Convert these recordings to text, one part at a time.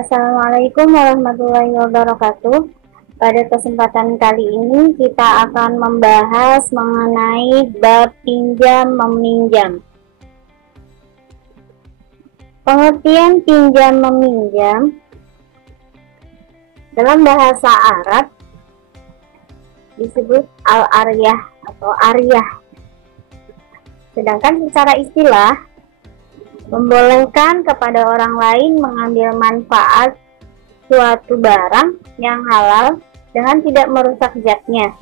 Assalamualaikum warahmatullahi wabarakatuh. Pada kesempatan kali ini kita akan membahas mengenai bab pinjam meminjam. Pengertian pinjam meminjam dalam bahasa Arab disebut al-aryah atau aryah. Sedangkan secara istilah membolehkan kepada orang lain mengambil manfaat suatu barang yang halal dengan tidak merusak zatnya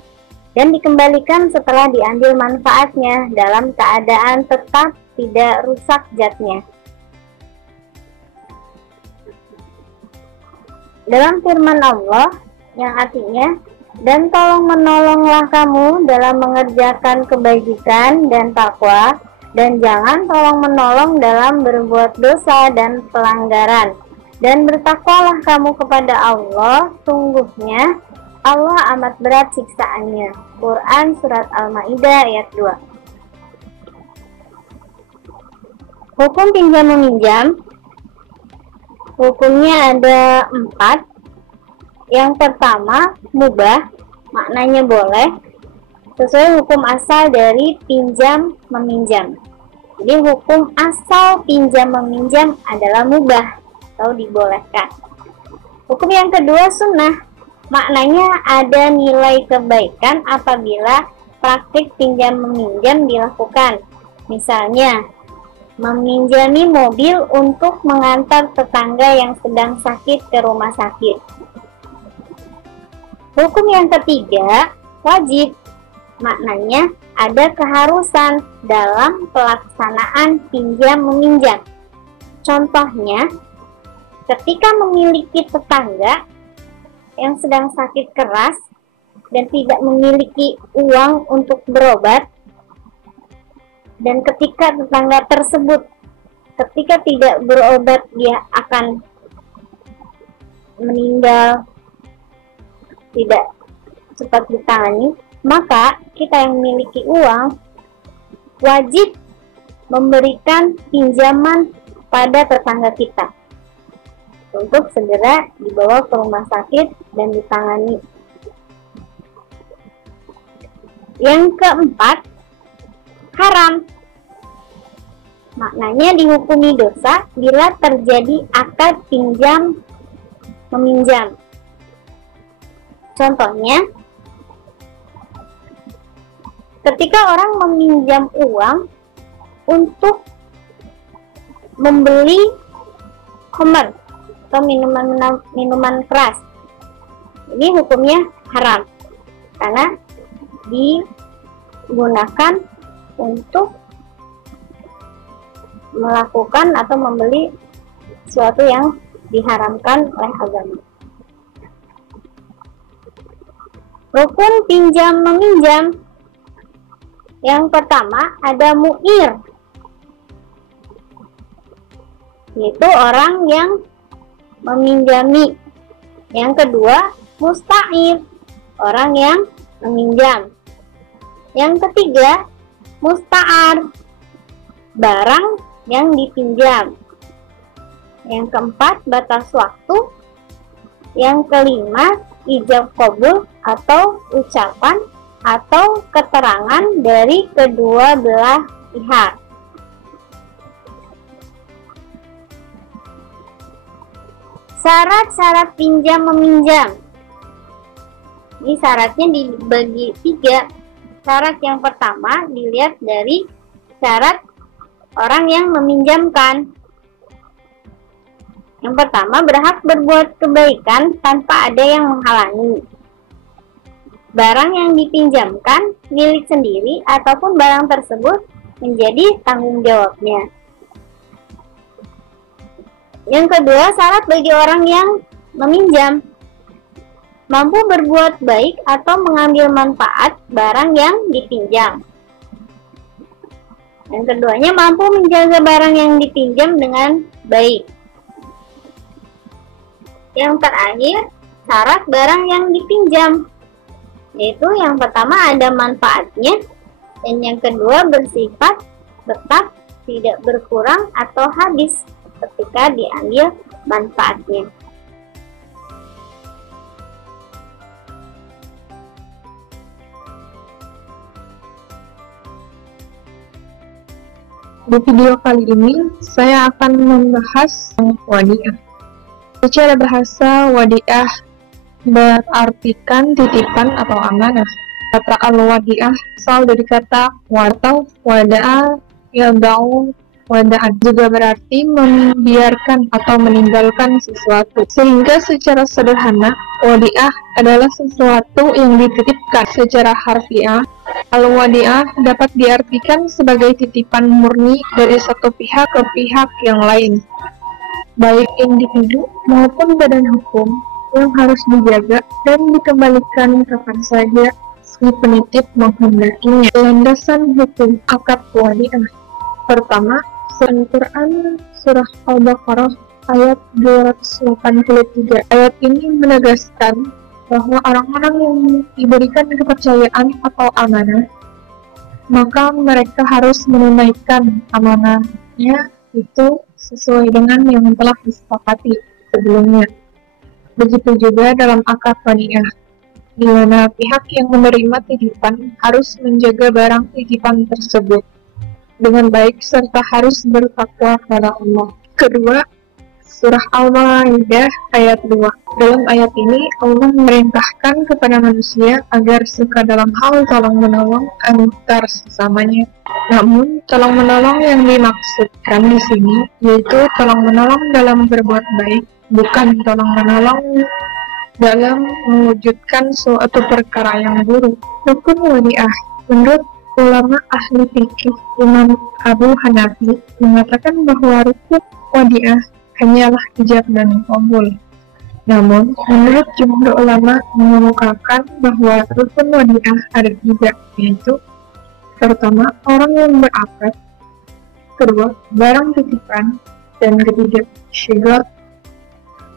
dan dikembalikan setelah diambil manfaatnya dalam keadaan tetap tidak rusak zatnya. Dalam firman Allah yang artinya, dan tolong menolonglah kamu dalam mengerjakan kebajikan dan takwa, dan jangan tolong menolong dalam berbuat dosa dan pelanggaran. Dan bertakwalah kamu kepada Allah, sungguhnya Allah amat berat siksaannya. Quran Surat Al-Ma'idah ayat 2. Hukum pinjam meminjam, hukumnya ada 4. Yang pertama, mubah, maknanya boleh, sesuai hukum asal dari pinjam meminjam. Jadi hukum asal pinjam meminjam adalah mubah atau dibolehkan. Hukum yang kedua, sunnah, maknanya ada nilai kebaikan apabila praktik pinjam meminjam dilakukan. Misalnya, meminjami mobil untuk mengantar tetangga yang sedang sakit ke rumah sakit. Hukum yang ketiga, wajib, maknanya ada keharusan dalam pelaksanaan pinjam meminjam. Contohnya, ketika memiliki tetangga yang sedang sakit keras dan tidak memiliki uang untuk berobat, dan ketika tetangga tersebut ketika tidak berobat dia akan meninggal, tidak cepat ditangani, maka kita yang memiliki uang wajib memberikan pinjaman pada tetangga kita untuk segera dibawa ke rumah sakit dan ditangani. Yang keempat, haram, maknanya dihukumi dosa bila terjadi akad pinjam meminjam. Contohnya, ketika orang meminjam uang untuk membeli khamr atau minuman keras, ini hukumnya haram karena digunakan untuk melakukan atau membeli sesuatu yang diharamkan oleh agama. Rukun pinjam meminjam yang pertama ada mu'ir, yaitu orang yang meminjami. Yang kedua, musta'ir, orang yang meminjam. Yang ketiga, musta'ar, barang yang dipinjam. Yang keempat, batas waktu. Yang kelima, ijab qabul atau ucapan atau keterangan dari kedua belah pihak. Syarat-syarat pinjam meminjam. Ini syaratnya dibagi 3. Syarat yang pertama dilihat dari syarat orang yang meminjamkan. Yang pertama, berhak berbuat kebaikan tanpa ada yang menghalangi. Barang yang dipinjamkan milik sendiri ataupun barang tersebut menjadi tanggung jawabnya. Yang kedua, syarat bagi orang yang meminjam mampu berbuat baik atau mengambil manfaat barang yang dipinjam. Yang keduanya, mampu menjaga barang yang dipinjam dengan baik. Yang terakhir, syarat barang yang dipinjam, yaitu yang pertama ada manfaatnya, dan yang kedua bersifat tetap tidak berkurang atau habis ketika diambil manfaatnya. Di video kali ini, saya akan membahas wadiah. Secara bahasa, wadiah berartikan titipan atau amanah. Kata al-wadiah asal dari kata atau wada'a yada'u wada'an, juga berarti membiarkan atau meninggalkan sesuatu. Sehingga secara sederhana, wadiah adalah sesuatu yang dititipkan. Secara harfiah, al-wadiah dapat diartikan sebagai titipan murni dari satu pihak ke pihak yang lain, baik individu maupun badan hukum, yang harus dijaga dan dikembalikan kapan saja si penitip menghendakinya. Landasan hukum akad wadiah. Pertama, Al-Quran Surah Al-Baqarah ayat 283. Ayat ini menegaskan bahwa orang-orang yang diberikan kepercayaan atau amanah, maka mereka harus menunaikan amanahnya itu sesuai dengan yang telah disepakati sebelumnya. Begitu juga dalam akad wadiah, di mana pihak yang menerima titipan harus menjaga barang titipan tersebut dengan baik serta harus bertakwa kepada Allah. Kedua, Surah Al-Maidah ayat 2. Dalam ayat ini, Allah memerintahkan kepada manusia agar suka dalam hal tolong-menolong antar sesamanya. Namun, tolong-menolong yang dimaksudkan di sini yaitu tolong-menolong dalam berbuat baik, bukan tolong-menolong dalam mewujudkan suatu perkara yang buruk. Rukun wadiah. Menurut ulama ahli fikih, Imam Abu Hanafi mengatakan bahwa rukun wadiah hanyalah ijab dan qabul. Namun, menurut jumhur ulama mengemukakan bahwa rukun wadiah ada 3, yaitu pertama, orang yang berakad, kedua, barang titipan, dan ketiga, syigat,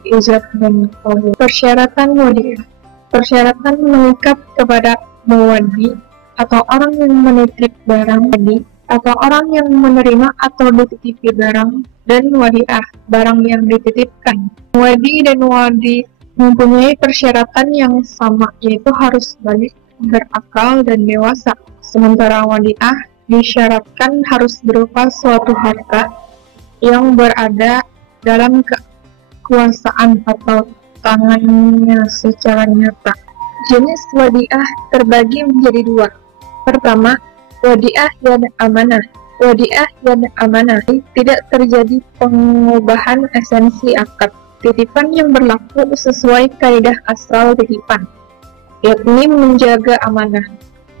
ijab dan qabul. Persyaratan wadiah. Persyaratan mengikat kepada muwadi atau orang yang menitip barang tadi, atau orang yang menerima atau dititipi barang, dan wadiah, barang yang dititipkan. Muwadi dan wadi mempunyai persyaratan yang sama, yaitu harus balik, berakal, dan dewasa. Sementara wadiah disyaratkan harus berupa suatu harta yang berada dalam kekuasaan atau tangannya secara nyata. Jenis wadiah terbagi menjadi 2. Pertama, wadiah yad amanah. Wadiah yad amanah tidak terjadi pengubahan esensi akad. Titipan yang berlaku sesuai kaidah asal titipan, yakni menjaga amanah.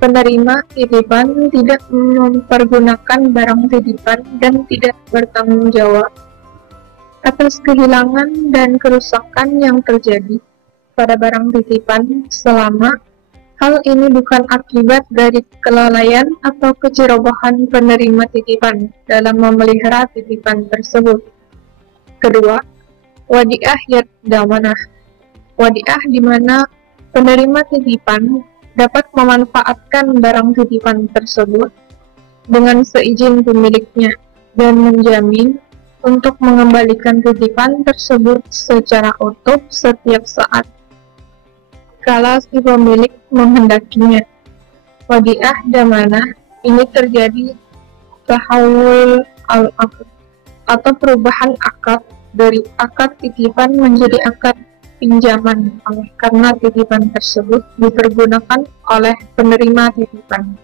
Penerima titipan tidak mempergunakan barang titipan dan tidak bertanggung jawab atas kehilangan dan kerusakan yang terjadi pada barang titipan selama hal ini bukan akibat dari kelalaian atau kecerobohan penerima titipan dalam memelihara titipan tersebut. Kedua, wadiah yad damanah. Wadiah di mana penerima titipan dapat memanfaatkan barang titipan tersebut dengan seizin pemiliknya dan menjamin untuk mengembalikan titipan tersebut secara utuh setiap saat kala si pemilik menghendakinya. Wadiah damanah ini terjadi tahawul al-aqd atau perubahan akad dari akad titipan menjadi akad pinjaman karena titipan tersebut dipergunakan oleh penerima titipan.